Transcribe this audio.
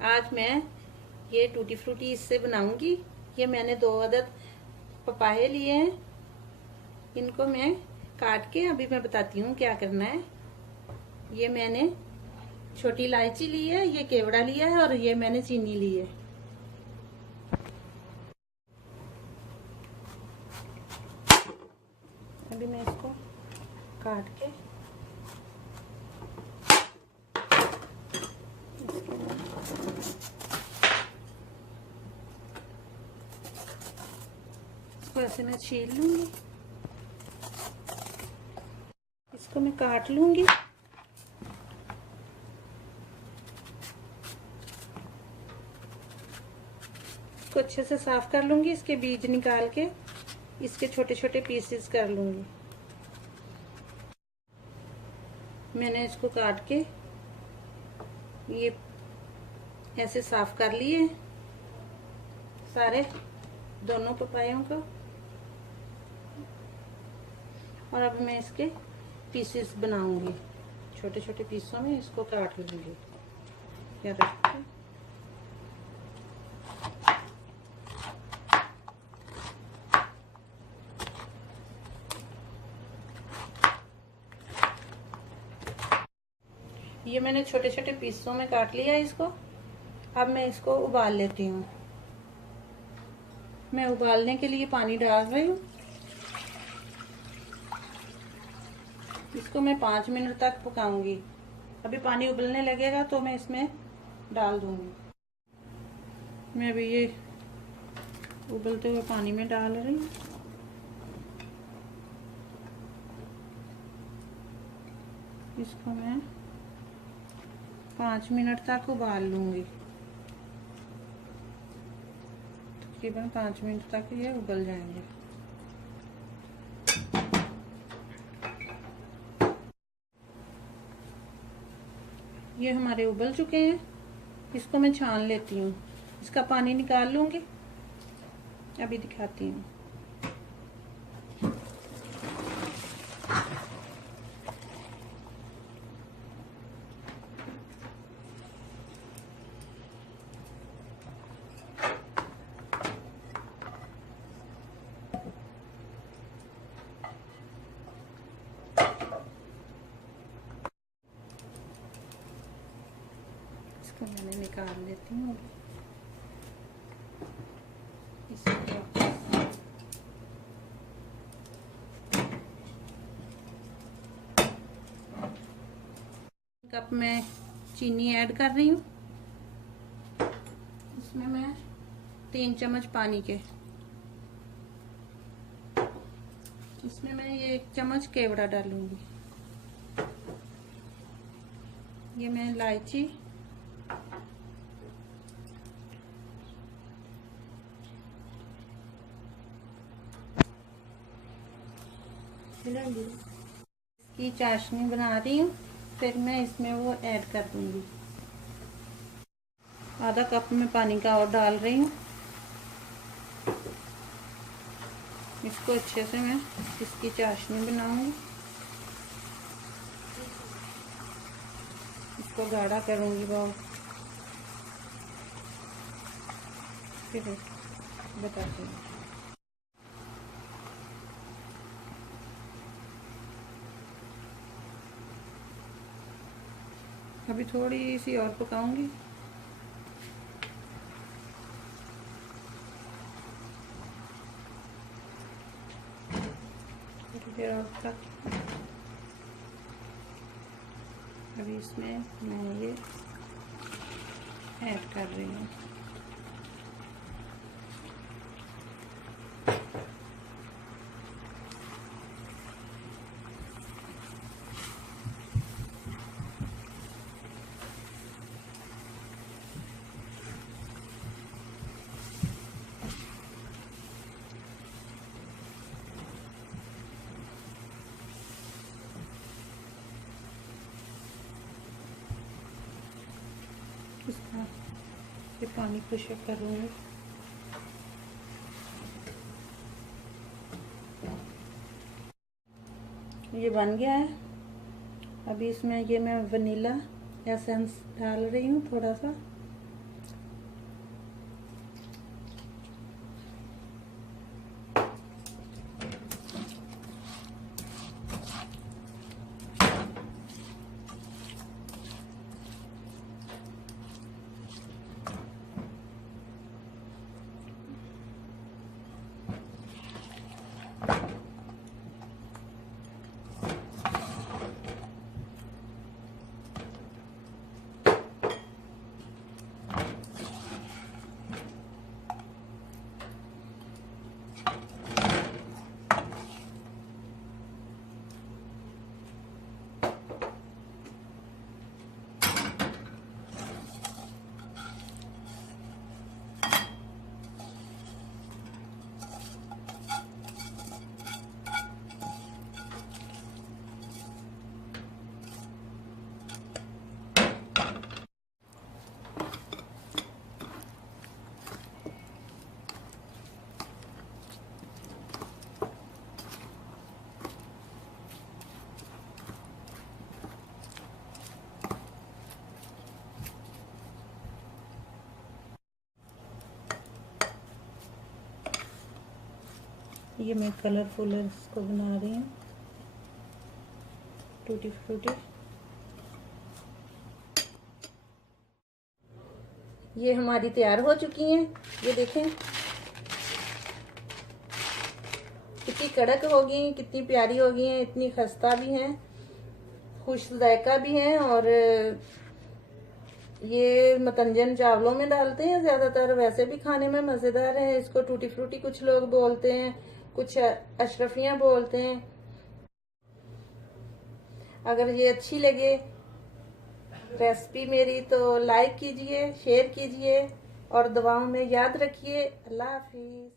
आज मैं ये टूटी फ्रूटी इससे बनाऊंगी। ये मैंने 2 अदद पपाये लिए हैं, इनको मैं काट के अभी मैं बताती हूँ क्या करना है। ये मैंने छोटी इलायची ली है, ये केवड़ा लिया है और ये मैंने चीनी ली है। अभी मैं इसको काट के इसको ऐसे मैं छील लूंगी, इसको मैं काट लूंगी। इसको अच्छे से साफ कर लूंगी, इसके बीज निकाल के इसके छोटे छोटे पीसेस कर लूंगी। मैंने इसको काट के ये ऐसे साफ कर लिए सारे दोनों पपायों को, और अब मैं इसके पीसेस बनाऊंगी। छोटे छोटे पीसों में इसको काट लूंगी। क्या रखते हैं? ये मैंने छोटे छोटे पीसों में काट लिया है इसको। अब मैं इसको उबाल लेती हूँ। मैं उबालने के लिए पानी डाल रही हूँ। इसको मैं 5 मिनट तक पकाऊंगी। अभी पानी उबलने लगेगा तो मैं इसमें डाल दूंगी। मैं अभी ये उबलते हुए पानी में डाल रही हूँ। इसको मैं 5 मिनट तक उबाल लूंगी। तकरीबन 5 मिनट तक ये उबल जाएंगे। ये हमारे उबल चुके हैं। इसको मैं छान लेती हूँ, इसका पानी निकाल लूंगी। अभी दिखाती हूँ। इसको मैंने निकाल लेती हूँ। कप में चीनी ऐड कर रही हूँ। इसमें मैं 3 चम्मच पानी के, इसमें मैं ये 1 चम्मच केवड़ा डालूंगी। ये मैं इलायची, इसकी चाशनी बना रही हूँ, फिर मैं इसमें वो ऐड कर दूंगी। आधा कप में पानी का और डाल रही हूँ। इसको अच्छे से मैं इसकी चाशनी बनाऊंगी। इसको गाढ़ा करूंगी बहुत। फिर बताती हूँ। अभी थोड़ी सी और पकाऊंगी। थोड़ी देर और तक। अभी इसमें मैं ये ऐड कर रही हूँ। इसका ये पानी खुशक करूँगी। ये बन गया है। अभी इसमें ये मैं वनीला एसेंस डाल रही हूँ थोड़ा सा। ये मैं कलरफुल इसको बना रही हूँ, टूटी फ्रूटी। ये हमारी तैयार हो चुकी हैं। ये देखें कितनी कड़क होगी, कितनी प्यारी होगी हैं, इतनी खस्ता भी हैं, खुश जायका भी हैं। और ये मतंजन चावलों में डालते हैं ज्यादातर, वैसे भी खाने में मजेदार है। इसको टूटी फ्रूटी कुछ लोग बोलते हैं, कुछ अशरफियां बोलते हैं। अगर ये अच्छी लगे रेसिपी मेरी तो लाइक कीजिए, शेयर कीजिए और दुआओं में याद रखिए। अल्लाह हाफिज।